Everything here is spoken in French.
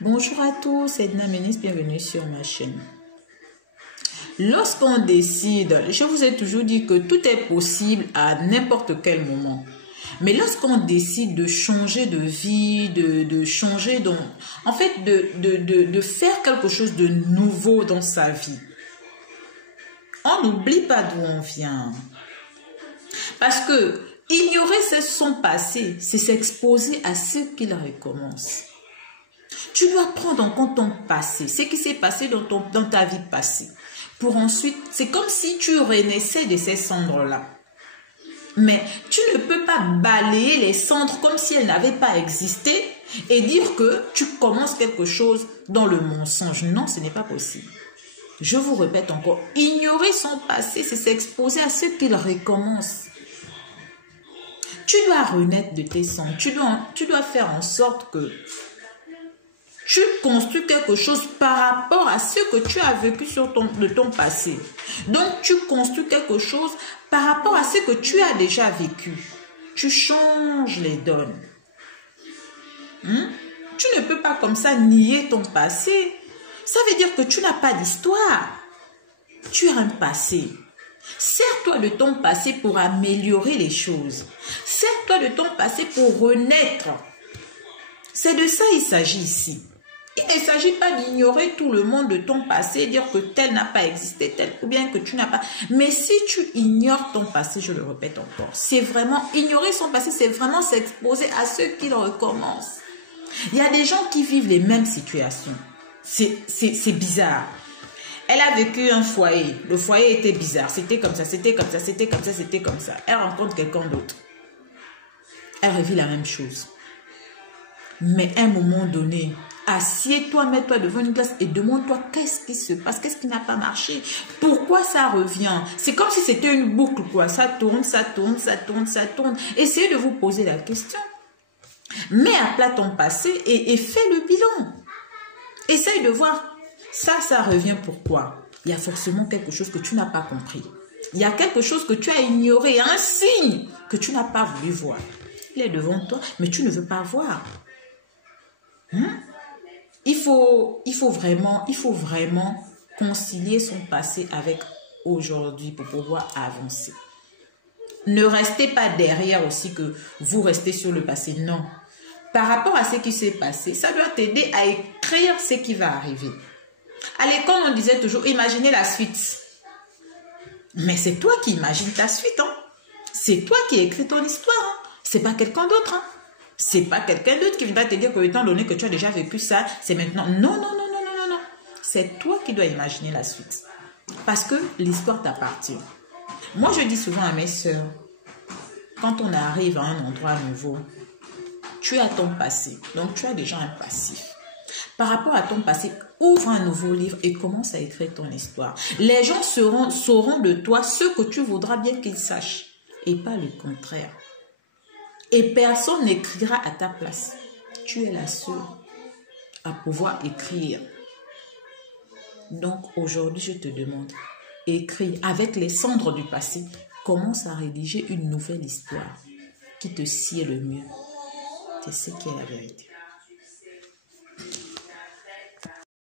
Bonjour à tous, c'est Edna Ménis, bienvenue sur ma chaîne. Lorsqu'on décide, je vous ai toujours dit que tout est possible à n'importe quel moment. Mais lorsqu'on décide de changer de vie, de changer, en fait, de faire quelque chose de nouveau dans sa vie, on n'oublie pas d'où on vient. Parce que ignorer son passé, c'est s'exposer à ce qu'il recommence. Tu dois prendre en compte ton passé, ce qui s'est passé dans ta vie passée. Pour ensuite, c'est comme si tu renaissais de ces cendres-là. Mais tu ne peux pas balayer les cendres comme si elles n'avaient pas existé et dire que tu commences quelque chose dans le mensonge. Non, ce n'est pas possible. Je vous répète encore, ignorer son passé, c'est s'exposer à ce qu'il recommence. Tu dois renaître de tes cendres. Tu dois faire en sorte que tu construis quelque chose par rapport à ce que tu as vécu de ton passé. Donc, tu construis quelque chose par rapport à ce que tu as déjà vécu. Tu changes les donnes. Tu ne peux pas comme ça nier ton passé. Ça veut dire que tu n'as pas d'histoire. Tu as un passé. Sers-toi de ton passé pour améliorer les choses. Sers-toi de ton passé pour renaître. C'est de ça il s'agit ici. Il ne s'agit pas d'ignorer tout le monde de ton passé, dire que tel n'a pas existé, tel, ou bien que tu n'as pas. Mais si tu ignores ton passé, je le répète encore, c'est vraiment, ignorer son passé, c'est vraiment s'exposer à ce qu'il recommence. Il y a des gens qui vivent les mêmes situations. C'est bizarre. Elle a vécu un foyer. Le foyer était bizarre. C'était comme ça, c'était comme ça, c'était comme ça, c'était comme ça. Elle rencontre quelqu'un d'autre. Elle revit la même chose. Mais à un moment donné, assieds-toi, mets-toi devant une glace et demande-toi qu'est-ce qui se passe, qu'est-ce qui n'a pas marché, pourquoi ça revient. C'est comme si c'était une boucle, quoi. Ça tourne, ça tourne, ça tourne, ça tourne. Essayez de vous poser la question. Mets à plat ton passé et fais le bilan. Essaye de voir, ça revient pourquoi. Il y a forcément quelque chose que tu n'as pas compris. Il y a quelque chose que tu as ignoré, un signe que tu n'as pas voulu voir. Il est devant toi, mais tu ne veux pas voir. Il faut vraiment concilier son passé avec aujourd'hui pour pouvoir avancer. Ne restez pas derrière aussi que vous restez sur le passé. Non. Par rapport à ce qui s'est passé, ça doit t'aider à écrire ce qui va arriver. À l'école, on disait toujours, imaginez la suite. Mais c'est toi qui imagines ta suite. C'est toi qui écris ton histoire. C'est pas quelqu'un d'autre. C'est pas quelqu'un d'autre qui va te dire que étant donné que tu as déjà vécu ça, c'est maintenant. Non, non, non, non, non, non, non. C'est toi qui dois imaginer la suite. Parce que l'histoire t'appartient. Moi, je dis souvent à mes sœurs, quand on arrive à un endroit nouveau, tu as ton passé. Donc, tu as déjà un passif. Par rapport à ton passé, ouvre un nouveau livre et commence à écrire ton histoire. Les gens sauront de toi ce que tu voudras bien qu'ils sachent. Et pas le contraire. Et personne n'écrira à ta place. Tu es la seule à pouvoir écrire. Donc aujourd'hui, je te demande, écris avec les cendres du passé. Commence à rédiger une nouvelle histoire qui te sied le mieux. C'est ce qui est la vérité.